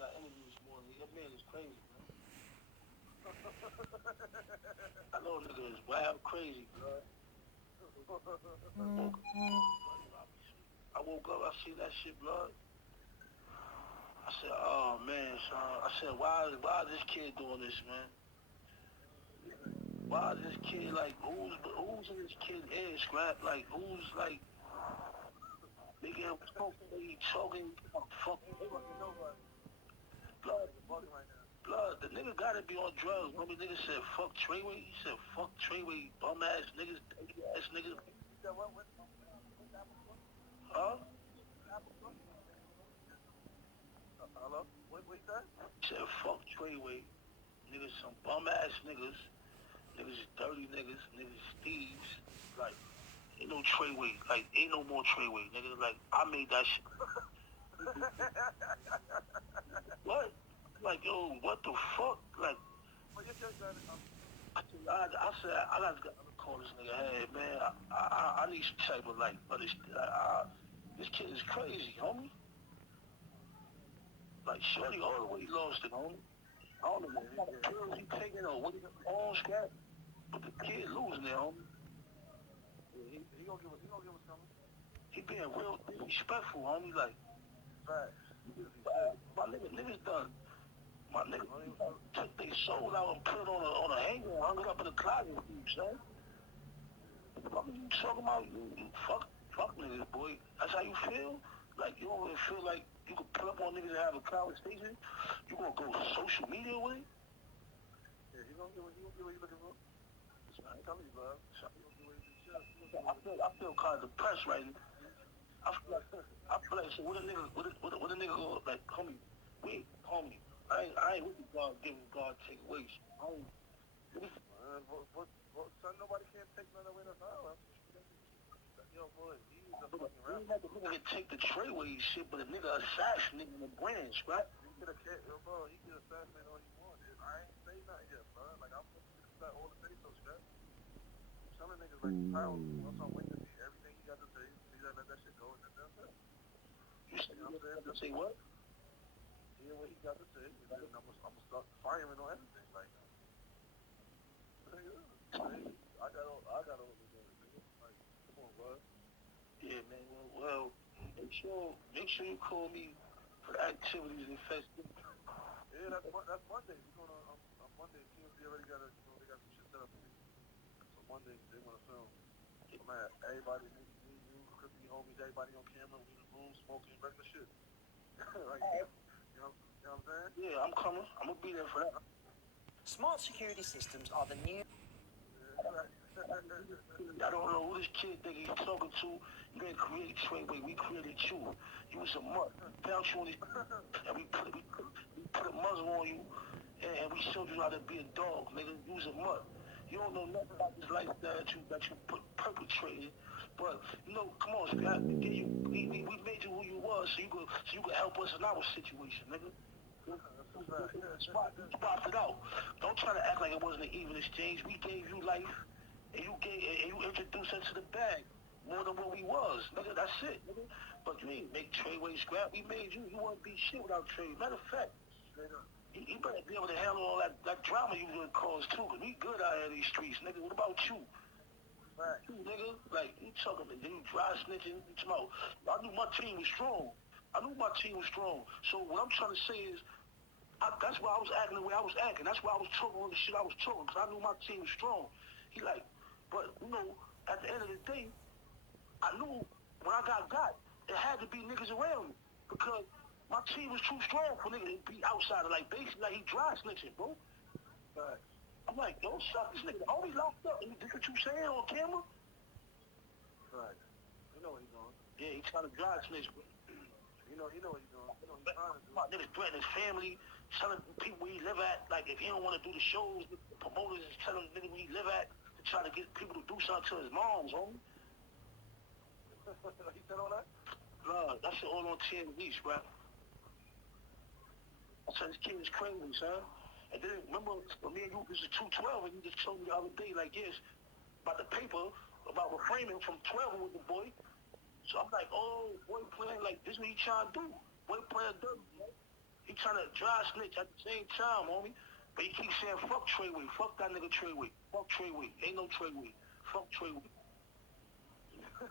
got interview this morning. That man is crazy, man. I know a nigga is wild crazy, blood. I woke up, I see that shit, blood. I said, oh man, son. I said, why is this kid doing this, man? Why is this kid like who's in this kid ear scrap? Like who's like making him talking fucking blood, blood. The nigga gotta be on drugs. Remember nigga said fuck Treyway? He said fuck Treyway, bum ass niggas, baby ass niggas. Huh? Hello? What you said? He said fuck Treyway. Niggas some bum ass niggas. Niggas is dirty niggas, niggas thieves. Like ain't no Treyway. Like ain't no more Treyway. Nigga like I made that shit. What? Like yo, what the fuck? Like I said I gotta call this nigga. Hey man, I need some type of like, but this kid is crazy, homie. Like Shorty all the way lost it, homie. I don't know what kind of pills he taking or what he on scrap, but the kid losing it, homie. He gonna give us something. He being real disrespectful, homie. Like Facts. my niggas done. My nigga took their soul out and put it on a hanger and hung it up in the closet with you, son. What are you talking about? You fuck niggas, boy. That's how you feel? Like you don't really feel like you can put up on niggas and have a conversation? You gonna go social media with it? Yeah, he gonna give what you looking for. I'm telling you, bro. He gonna give what you should. I feel kind of depressed right now. I feel like so what a nigga go like, homie, wait, homie. I ain't with the God giving God take away. Son, nobody can't take none away the power. Yo, boy, he's a fucking rapper. Nigga can take the Treyway shit, but a nigga assassinating the brands, right? He could have, bro, he could assassinate all he wanted. I ain't say nothing yet, bro. Like, I'm supposed to start all the say so, strap. I'm telling niggas, like, power, once I'm waiting to see everything he got to say, so you gotta let that shit go, and then that's it. You know what I'm saying? Say what? Hear what he got to say, and then I'm gonna start firing on everything, like, I got all this other nigga. Like, come on, bro. Yeah, man. Well, make sure you call me for activities and festivals. Yeah, that's Monday. We're going on Monday. TMZ already got they got some shit set up for me. So Monday they want to film. So man, everybody, me, you, Crispy homies, everybody on camera. We in the room smoking regular shit. Like, you know what I'm saying? Yeah, I'm coming. I'm gonna be there for that. Smart security systems are the new... I don't know who this kid think he's talking to. You didn't create Treyway. We created you. You was a mutt. Found you on this, and we put a muzzle on you, and we showed you how to be a dog, nigga. You was a mutt. You don't know nothing about this lifestyle that you perpetrated. But you know, come on, Scott. We made you who you was, so you could help us in our situation, nigga. Swapped it out. Don't try to act like it wasn't an even exchange. We gave you life, and you introduced us to the bag more than what we was, nigga. That's it, nigga. But you ain't make Treyway scrap. We made you. You wouldn't be shit without Trey. Matter of fact, you better be able to handle all that drama you gonna cause too. Cause we good out here in these streets, nigga. What about you? You, nigga, like you talking, and then you dry snitching. You talking about, I knew my team was strong. So what I'm trying to say is, that's why I was acting the way I was acting. That's why I was talking all the shit I was talking, because I knew my team was strong. He like, but you know, at the end of the day, I knew when I got, it had to be niggas around me because my team was too strong for niggas to be outside of, like, basically like he dry snitching, bro. Right. I'm like, don't stop this nigga. Always locked up. And this what you saying on camera? Right. You know what he's doing. Yeah, he trying to dry snitch, bro. He know what he's doing. You know what he's trying to do. My niggas threatening his family, telling people where he live at. Like, if he don't want to do the shows, the promoters is telling niggas where he live at to try to get people to do something to his moms, homie. He said all that? Nah, that shit all on TMZ, bro. I said, this kid is crazy, son. And then, remember, when me and you, this is 212, and you just told me the other day, like, yes, about the paper, about refraining from 12 with the boy. So I'm like, oh, boy playing, like, this is what he trying to do. Boy playing dirty, man. He trying to dry snitch at the same time, homie. But he keeps saying, fuck Treyway, fuck that nigga Treyway, fuck Treyway, ain't no Treyway, fuck Treyway. I'm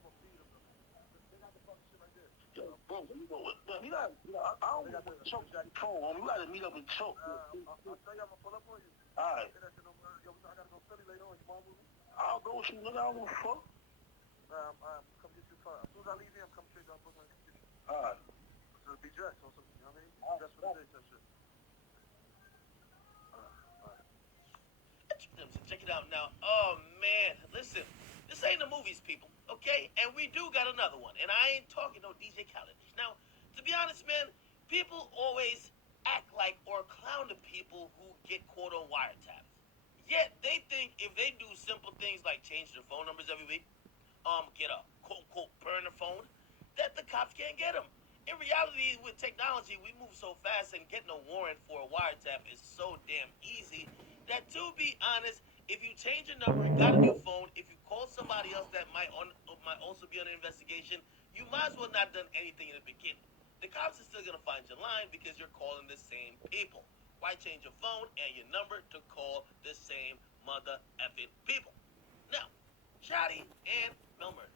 gonna feed him. They got the fucking shit right there. Yo, bro, you got, I don't want to choke that phone, homie. We gotta meet up and choke. I'll tell you, I'm gonna pull up on you. Alright. Say that shit no more. Yo, I gotta go Philly later on. You want to move? I'll go with you, nigga. I don't give a fuck. Come get you. As soon as I leave here, I'm coming straight down Brooklyn and come get you. Alright. So be dressed or something. You know what I mean? Dress for the day, that shit. Check it out now. Oh man, listen, this ain't the movies, people. Okay, and we do got another one, and I ain't talking no DJ Khaled. Now, to be honest, man, people always act like or clown the people who get caught on wiretaps. Yet they think if they do simple things like change their phone numbers every week, get a quote unquote burner phone, that the cops can't get them. In reality, with technology, we move so fast, and getting a warrant for a wiretap is so damn easy that, to be honest, if you change your number and got a new phone, if you call somebody else that might also be on an investigation, you might as well not done anything in the beginning. The cops are still gonna find your line because you're calling the same people. Why change your phone and your number to call the same mother effing people? Now, Shotty and Mel Murder.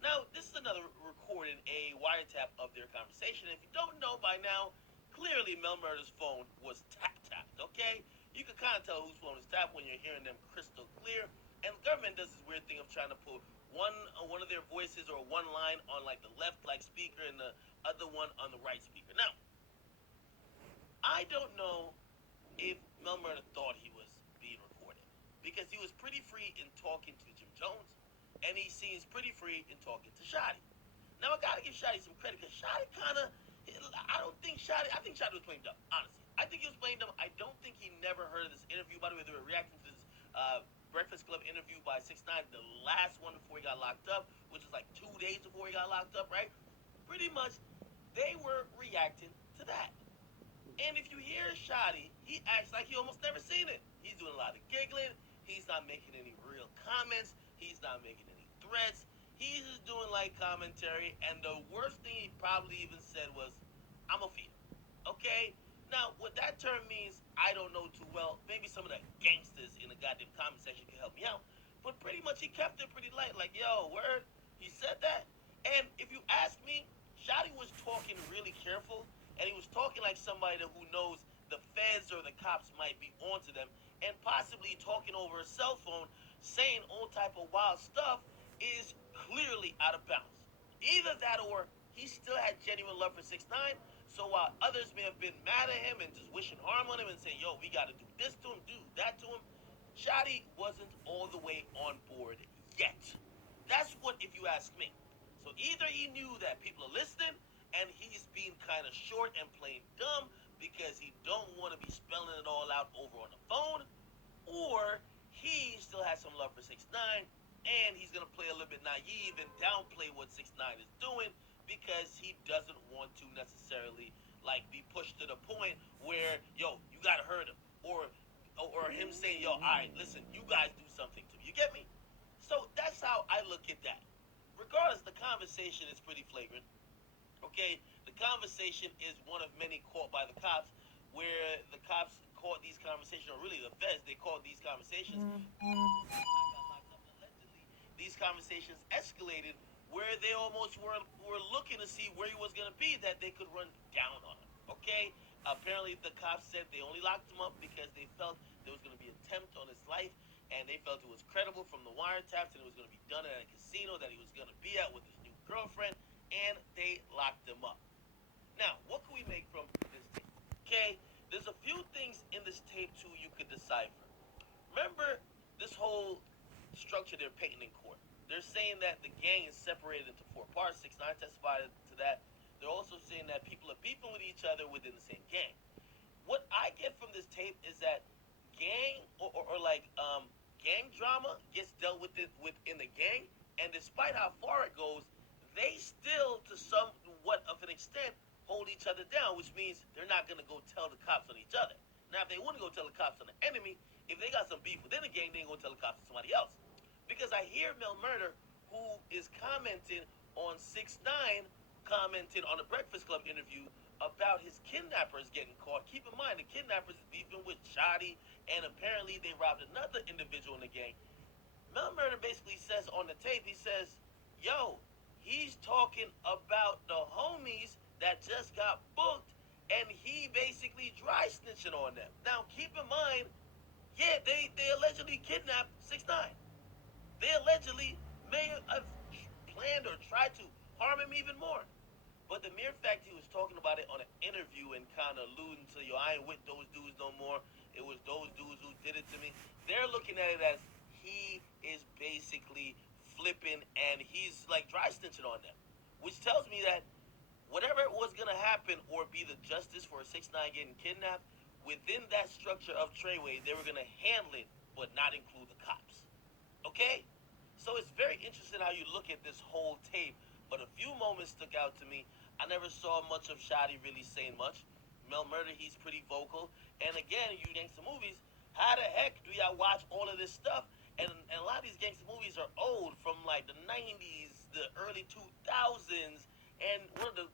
Now, this is another recording, a wiretap of their conversation. If you don't know by now, clearly Mel Murder's phone was tapped, okay? You can kind of tell whose phone is tapped when you're hearing them crystal clear. And the government does this weird thing of trying to put one of their voices or one line on like the left like speaker and the other one on the right speaker. Now, I don't know if Mel Murder thought he was being recorded because he was pretty free in talking to Jim Jones, and he seems pretty free in talking to Shotty. Now, I gotta give Shotty some credit because Shotty I think Shotty was playing dumb, honestly. I think he was playing dumb. I don't think he never heard of this interview. By the way, they were reacting to this Breakfast Club interview by 6ix9ine, the last one before he got locked up, which was like 2 days before he got locked up, right? Pretty much, they were reacting to that. And if you hear Shotty, he acts like he almost never seen it. He's doing a lot of giggling. He's not making any real comments. He's not making any threats. He's just doing light commentary. And the worst thing he probably even said was, I'm a feeder. Okay? Now, what that term means, I don't know too well. Maybe some of the gangsters in the goddamn comment section can help me out. But pretty much he kept it pretty light. Like, yo, word, he said that. And if you ask me, Shotty was talking really careful. And he was talking like somebody who knows the feds or the cops might be onto them, and possibly talking over a cell phone, saying all type of wild stuff is clearly out of bounds. Either that or he still had genuine love for 6ix9ine, so while others may have been mad at him and just wishing harm on him and saying, yo, we gotta do this to him, do that to him, Shotty wasn't all the way on board yet. That's what, if you ask me. So either he knew that people are listening, and he's being kind of short and playing dumb because he don't want to be spelling it all out over on the phone, or he still has some love for 6ix9ine, and he's going to play a little bit naive and downplay what 6ix9ine is doing because he doesn't want to necessarily like be pushed to the point where, yo, you got to hurt him, or him saying, yo, all right, listen, you guys do something to me. You get me? So that's how I look at that. Regardless, the conversation is pretty flagrant. Okay, the conversation is one of many caught by the cops, where the cops caught these conversations, or really the feds, they caught these conversations. Allegedly, these conversations escalated where they almost were looking to see where he was going to be, that they could run down on him. Okay, apparently the cops said they only locked him up because they felt there was going to be an attempt on his life, and they felt it was credible from the wiretaps, and it was going to be done at a casino that he was going to be at with his new girlfriend, and they locked him up. Now, what can we make from this tape? Okay, there's a few things in this tape too you could decipher. Remember this whole structure they're painting in court. They're saying that the gang is separated into 4 parts. 6ix9ine testified to that. They're also saying that people are beefing with each other within the same gang. What I get from this tape is that gang gang drama gets dealt with within the gang, and despite how far it goes, they still, to somewhat of an extent, hold each other down, which means they're not going to go tell the cops on each other. Now, if they want to go tell the cops on the enemy, if they got some beef within the gang, they ain't going to tell the cops on somebody else. Because I hear Mel Murder, who is commenting on 6ix9ine, commented on a Breakfast Club interview about his kidnappers getting caught. Keep in mind, the kidnappers is beefing with Shorty, and apparently they robbed another individual in the gang. Mel Murder basically says on the tape, he says, yo, he's talking about the homies that just got booked, and he basically dry snitching on them. Now, keep in mind, yeah, they allegedly kidnapped 6 9 They allegedly may have planned or tried to harm him even more. But the mere fact he was talking about it on an interview and kind of alluding to, yo, I ain't with those dudes no more. It was those dudes who did it to me. They're looking at it as he is basically flipping and he's like dry snitching on them. Which tells me that whatever was going to happen or be the justice for 6 9 getting kidnapped, within that structure of Treyway, they were going to handle it but not include the cops. Okay? So it's very interesting how you look at this whole tape, but a few moments stuck out to me. I never saw much of Shotty really saying much. Mel Murder, he's pretty vocal. And again, you gangster movies, how the heck do y'all watch all of this stuff? And a lot of these gangster movies are old, from like the 90s, the early 2000s, and one of the